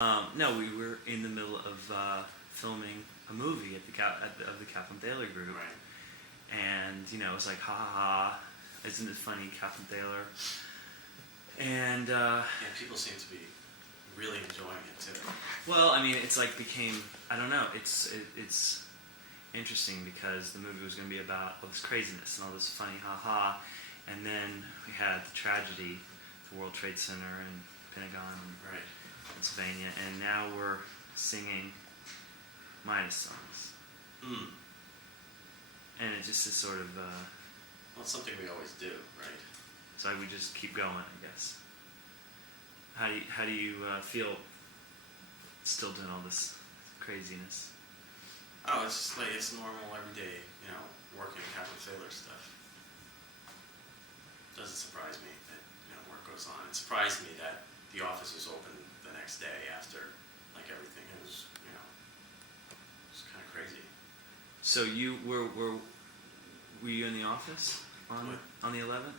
No, we were in the middle of filming a movie at of the Kaplan Thaler group, Right. and it was like, ha ha ha, isn't it funny, Kaplan Thaler? And Yeah, people seem to be really enjoying it too. well, I mean, it's like became, I don't know, it's interesting because the movie was going to be about all this craziness and all this funny ha ha, and then we had the tragedy, the World Trade Center and Pentagon. Right. Pennsylvania, and now we're singing Midas songs. Hmm. And it just is sort of, Well, it's something we always do, right? so we just keep going, I guess. How do you feel still doing all this craziness? Oh, it's just like it's normal everyday, working Kaplan Thaler stuff. Doesn't surprise me that work goes on. It surprised me that the office was open the next day after everything. It was kind of crazy. So you were you in the office on the 11th?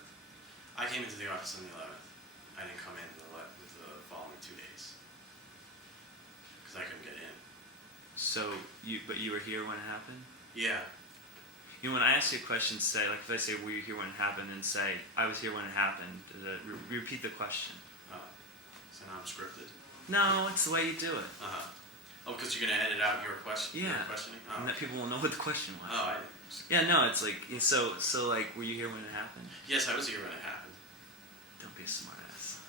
I came into the office on the 11th. I didn't come in the following 2 days because I couldn't get in. So but you were here when it happened? Yeah. When I ask you a question, say, like if I say, were you here when it happened, and say, I was here when it happened, repeat the question. So now I'm scripted. No, it's the way you do it. Oh, because you're going to edit out your question? Yeah. Your questioning? And that people will know what the question was. Oh, Yeah, no, it's like, so like, were you here when it happened? Yes, I was here when it happened. Don't be a smart ass.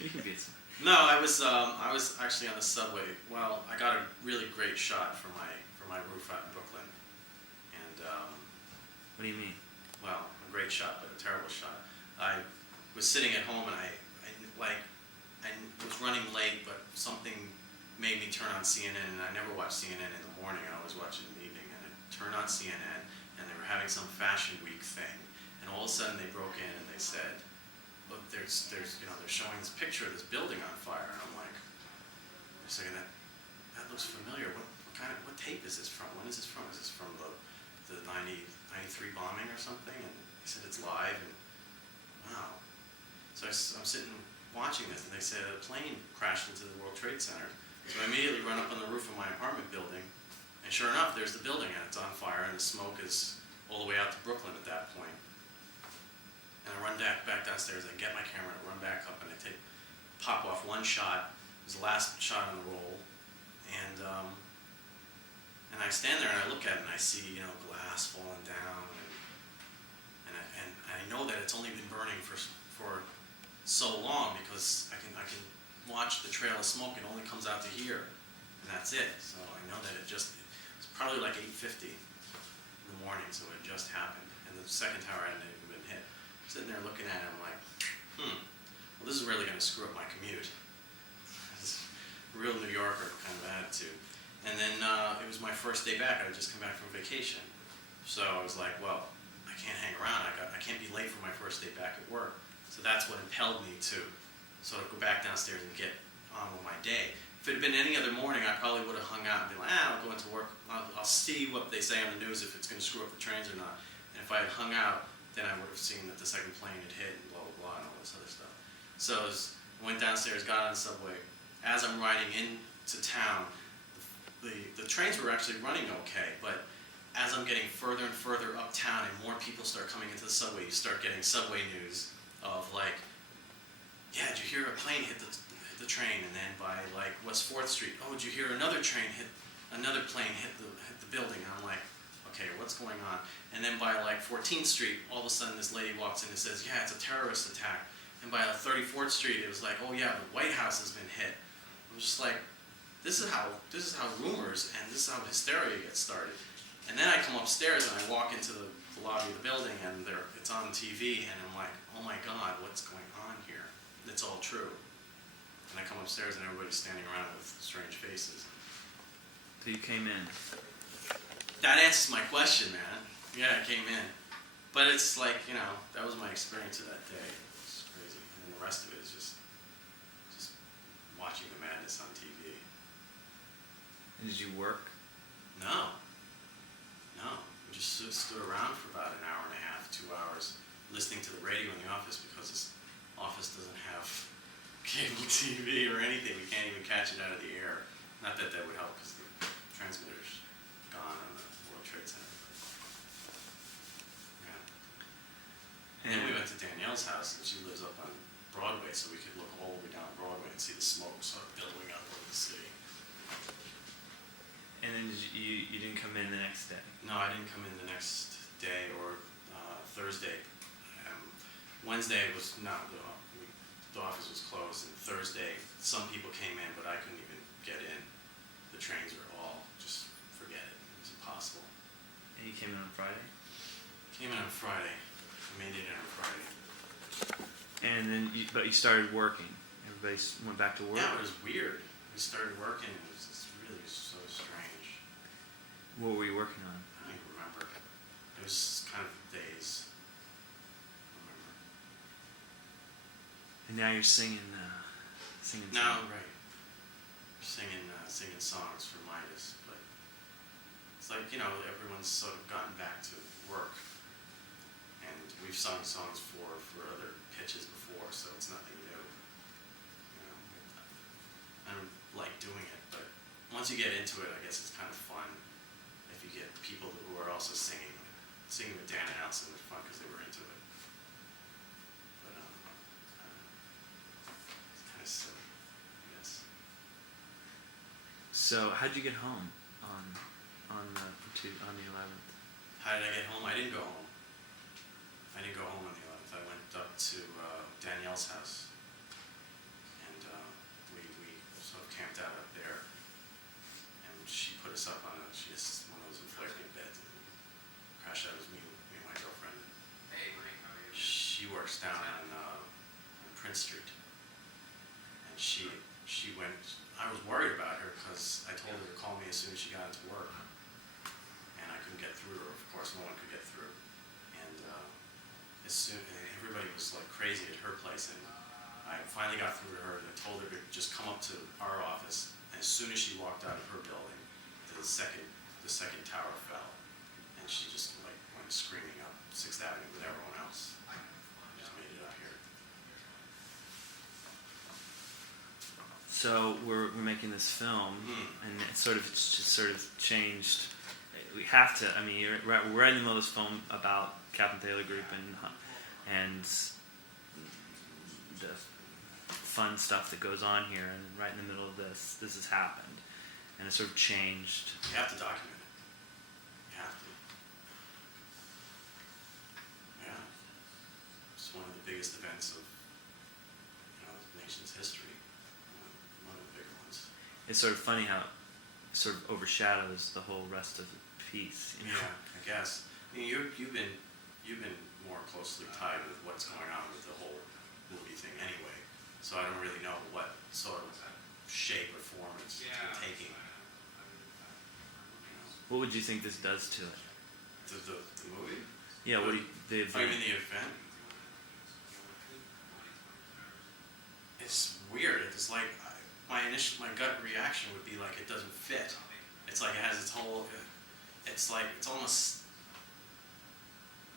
You can be a smart. No, I was actually on the subway. Well, I got a really great shot for my roof out in Brooklyn. And, What do you mean? well, a great shot, but a terrible shot. I was sitting at home and I was running late, but something made me turn on CNN, and I never watch CNN in the morning. I always watch it in the evening. And I turned on CNN, and they were having some Fashion Week thing, and all of a sudden they broke in and they said, "Look, there's they're showing this picture of this building on fire," and I'm like, "Wait a second, that looks familiar. What tape is this from? When is this from? Is this from the 93 bombing or something?" And they said it's live, and wow. So I'm sitting watching this, and they said a plane crashed into the World Trade Center. So I immediately run up on the roof of my apartment building, and sure enough, there's the building, and it's on fire, and the smoke is all the way out to Brooklyn at that point. And I run back downstairs, I get my camera, I run back up, and I pop off one shot. It was the last shot on the roll, and I stand there and I look at it, and I see glass falling down, and I know that it's only been burning for so long because I can watch the trail of smoke. It only comes out to here, and that's it. So I know that it's probably like 8:50 in the morning, so it just happened. And the second tower hadn't even been hit. I'm sitting there looking at it, I'm like, well, this is really going to screw up my commute. This real New Yorker kind of attitude. And then it was my first day back. I had just come back from vacation. So I was like, well, I can't hang around. I can't be late for my first day back at work. So that's what impelled me to sort of go back downstairs and get on with my day. If it had been any other morning, I probably would have hung out and been like, I'll go into work. I'll see what they say on the news, if it's going to screw up the trains or not. And if I had hung out, then I would have seen that the second plane had hit and blah, blah, blah, and all this other stuff. So I went downstairs, got on the subway. As I'm riding into town, the trains were actually running okay, but as I'm getting further and further uptown and more people start coming into the subway, you start getting subway news of like, yeah, did you hear a plane hit the train? And then by like West 4th Street, oh, did you hear another plane hit the building? And I'm like, okay, what's going on? And then by like 14th Street, all of a sudden this lady walks in and says, yeah, it's a terrorist attack. And by 34th Street, it was like, oh yeah, the White House has been hit. I'm just like, this is how rumors and this is how hysteria gets started. And then I come upstairs and I walk into the lobby of the building, and it's on TV, and I'm like, oh my God, what's going on here? It's all true. And I come upstairs and everybody's standing around with strange faces. So you came in. That answers my question, man. Yeah, I came in. But it's like, that was my experience of that day. It's crazy. And then the rest of it is just watching the madness on TV. And did you work? No. We just stood around for about an hour and a half, 2 hours, listening to the radio in the office because this office doesn't have cable TV or anything. We can't even catch it out of the air. Not that that would help because the transmitter's gone on the World Trade Center. Yeah. And then we went to Danielle's house, and she lives up on Broadway, so we could look all the way down Broadway and see the smoke sort of billowing out over the city. And then you didn't come in the next day? No, I didn't come in the next day or Thursday. Wednesday was not, the office was closed, and Thursday some people came in, but I couldn't even get in. The trains were all, just forget it. It was impossible. And you came in on Friday? Came in on Friday. I made it in on Friday. And then, but you started working. Everybody went back to work? Yeah, it was weird. We started working. It was just really so strange. What were you working on? I don't even remember. It was kind of days. I don't remember. And now you're singing No, songs. right. Singing songs for Midas, but it's like, everyone's sort of gotten back to work, and we've sung songs for other pitches before, so it's nothing new. I don't like doing it, but once you get into it, I guess it's kind of fun if you get people who are also singing. Singing with Dan and Allison was fun because they were into it. But it's kind of silly, I guess. So how'd you get home on the 11th? How did I get home? I didn't go home. I didn't go home on the 11th. I went up to Danielle's house, and we sort of camped out up there. And she put us up on she has one of those inflatable beds, and crashed out. It was me and my girlfriend. Hey, Mike, how are you? She works down on Prince Street, and she went. I was worried about her because I told her to call me as soon as she got into work, and I couldn't get through to her. Of course, no one could get through, and everybody was like crazy at her place, and I finally got through to her, and I told her to just come up to our office. And as soon as she walked out of her building, the second tower fell, and she just like went screaming up 6th Avenue with everyone else. Just made it up here. So we're making this film, and it's just sort of changed. We have to. I mean, we're right in the middle of this film about Captain Thaler Group and the fun stuff that goes on here, and right in the middle of this has happened, and it sort of changed. You have to document it. You have to. Yeah. It's one of the biggest events of the nation's history. One of the bigger ones. It's sort of funny how it sort of overshadows the whole rest of the piece. Yeah, I guess. I mean, you've been more closely tied with what's going on with the whole movie thing anyway. So I don't really know what sort of shape or form it's taking. What would you think this does to it? The movie? Yeah, what do you, the Oh, event? you mean the event? It's weird. It's like my gut reaction would be like it doesn't fit. It's like it has its whole. It's like it's almost.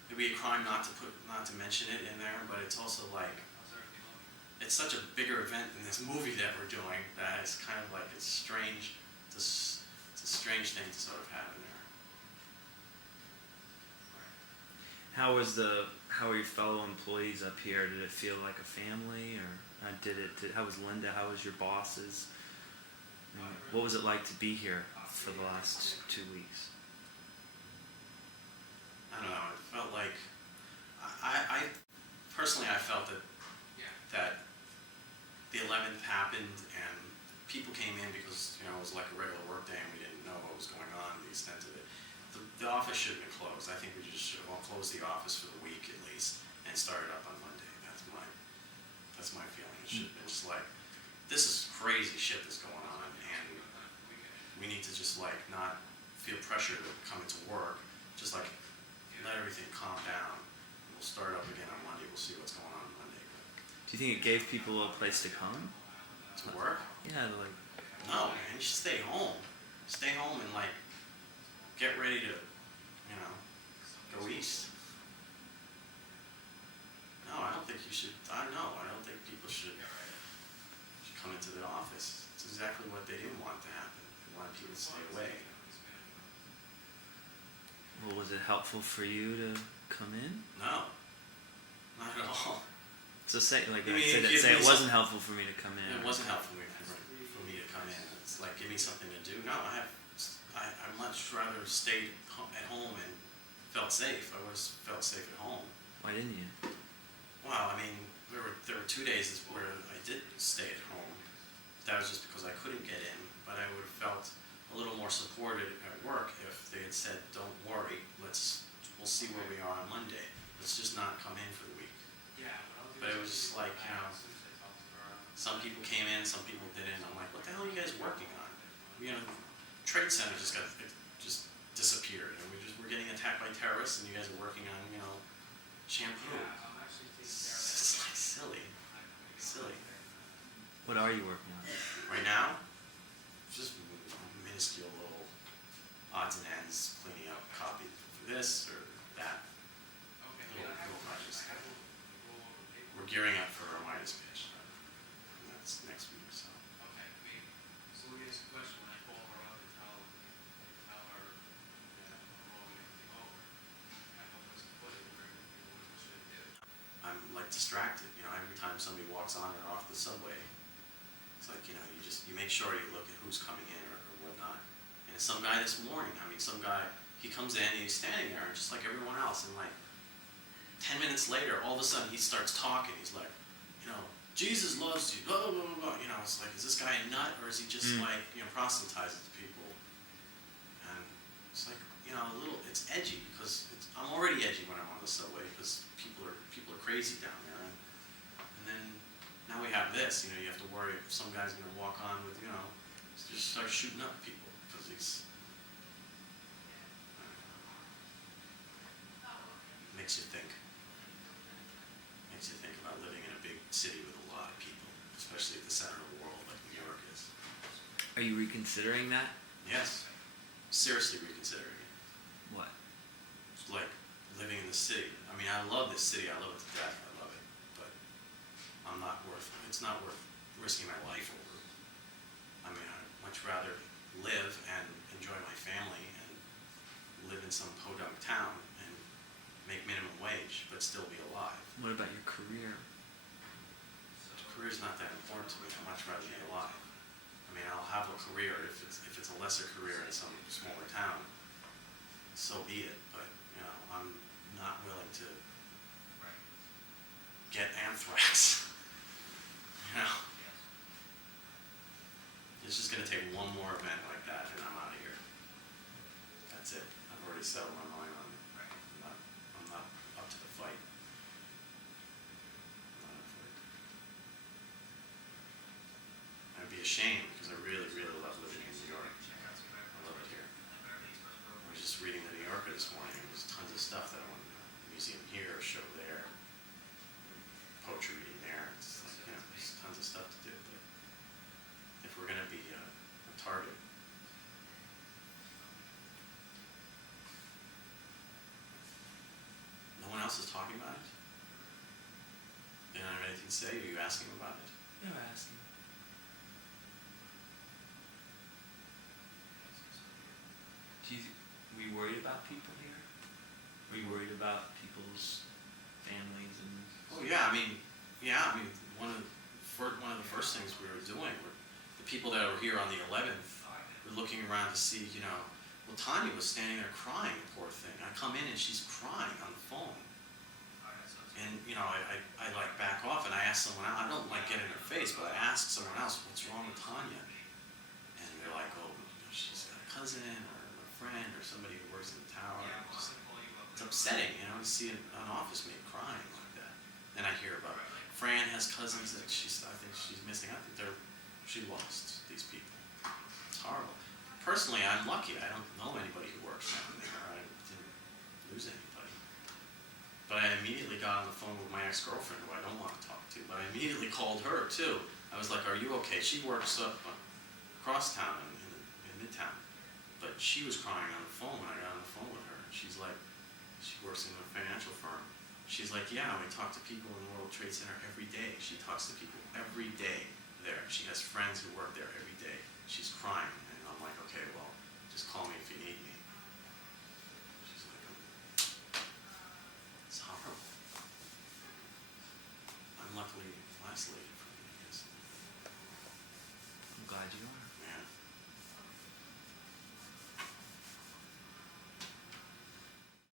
It'd be a crime not to mention it in there, but it's also like. It's such a bigger event than this movie that we're doing that it's kind of like it's strange. It's a strange thing to sort of have in there. How were your fellow employees up here? Did it feel like a family, or how was Linda? How was your bosses? I mean, what was it like to be here for the last 2 weeks? I don't know. It felt like I personally I felt that the 11th happened and people came in because it was like a regular work day and we didn't know what was going on, the extent of it. The office should have been closed. I think we just should have all closed the office for the week at least and started up on Monday. That's my feeling. It should have been just like, this is crazy shit that's going on and we need to just like not feel pressure to come into work. Just like let everything calm down. We'll start up again on Monday. We'll see what's going on Monday. Do you think it gave people a place to come? To work? Yeah, like. No, man. You should stay home. Stay home and like get ready to, go east. No, I don't think you should. I don't think people should. and stay away. Well, was it helpful for you to come in? No, not at all. So say, like I I mean, said, give say me it wasn't helpful for me to come in. It wasn't helpful for me to come in. It's like, give me something to do. No, I much rather stayed at home and felt safe. I always felt safe at home. Why didn't you? Well, I mean, there were 2 days where I did stay at home. That was just because I couldn't get in, but I would have felt a little more supported at work if they had said, "Don't worry, we'll see where we are on Monday. Let's just not come in for the week." But it was just like, some people came in, some people didn't. I'm like, what the hell are you guys working on? Trade Center just disappeared, and we're getting attacked by terrorists, and you guys are working on, shampoo. It's like silly. What are you working on? Right now, just minuscule little odds and ends, cleaning up copy for this or that. Little projects. We're gearing up for our Midas pitch. And that's next week, so. So let me ask a question. When I call her up and tell her that I'm rolling everything over, I have no place to put it. What should I do? I'm like distracted, every time somebody walks on or off the subway. It's like, you make sure you look at who's coming in or whatnot. And some guy this morning, he comes in and he's standing there just like everyone else, and like 10 minutes later, all of a sudden he starts talking. He's like, Jesus loves you, blah, blah, blah, blah. It's like, is this guy a nut, or is he just like, proselytizing to people? And it's like, it's edgy, because I'm already edgy when I'm on the subway, because people are crazy down there. And then now we have this, you have to worry if some guy's going to walk on with, just start shooting up people, because he's, makes you think. Makes you think about living in a big city with a lot of people, especially at the center of the world like New York is. Are you reconsidering that? Yes. Seriously reconsidering it. What? It's like living in the city. I mean, I love this city. I love it to death. I love it. But it's not worth risking my life over. I mean, I'd much rather live and enjoy my family and live in some podunk town and make minimum wage, but still be alive. What about your career? Career's not that important to me. I'd much rather be alive. I mean, I'll have a career if it's a lesser career in some smaller town. So be it. But I'm not willing to get anthrax. It's just going to take one more event like that, and I'm out of here. That's it. I've already settled my mind on it. I'm not up to the fight. I'd be ashamed, because I really, really love living in New York. I love it here. I was just reading the New Yorker this morning. There's tons of stuff that I want to do. Museum here, show there, poetry reading there. It's like, there's tons of stuff to do. But if we're going to be a target, no one else is talking about it? You don't have anything to say? Are you asking about it? You're asking. Were you worried about people here? Were you worried about people's families and? Oh yeah, I mean, one of the first things we were doing were the people that were here on the 11th were looking around to see, well, Tanya was standing there crying, poor thing. I come in and she's crying on the phone, and I like back off and I ask someone else. I don't like get in her face, but I ask someone else, what's wrong with Tanya? And they're like, oh, she's got a cousin or a friend or somebody who works in the tower. It's upsetting, to see an office mate crying like that. Then I hear about Fran has cousins that I think she's missing. I think she lost these people. It's horrible. Personally, I'm lucky. I don't know anybody who works down there. I didn't lose anybody. But I immediately got on the phone with my ex-girlfriend, who I don't want to talk to. But I immediately called her too. I was like, "Are you okay?" She works up across town in Midtown. But she was crying on the phone when I got on the phone with her. And she's like, she works in a financial firm. She's like, yeah, we talk to people in the World Trade Center every day. She talks to people every day there. She has friends who work there every day. She's crying. And I'm like, okay, well, isolated from me. Yes. I'm glad you are.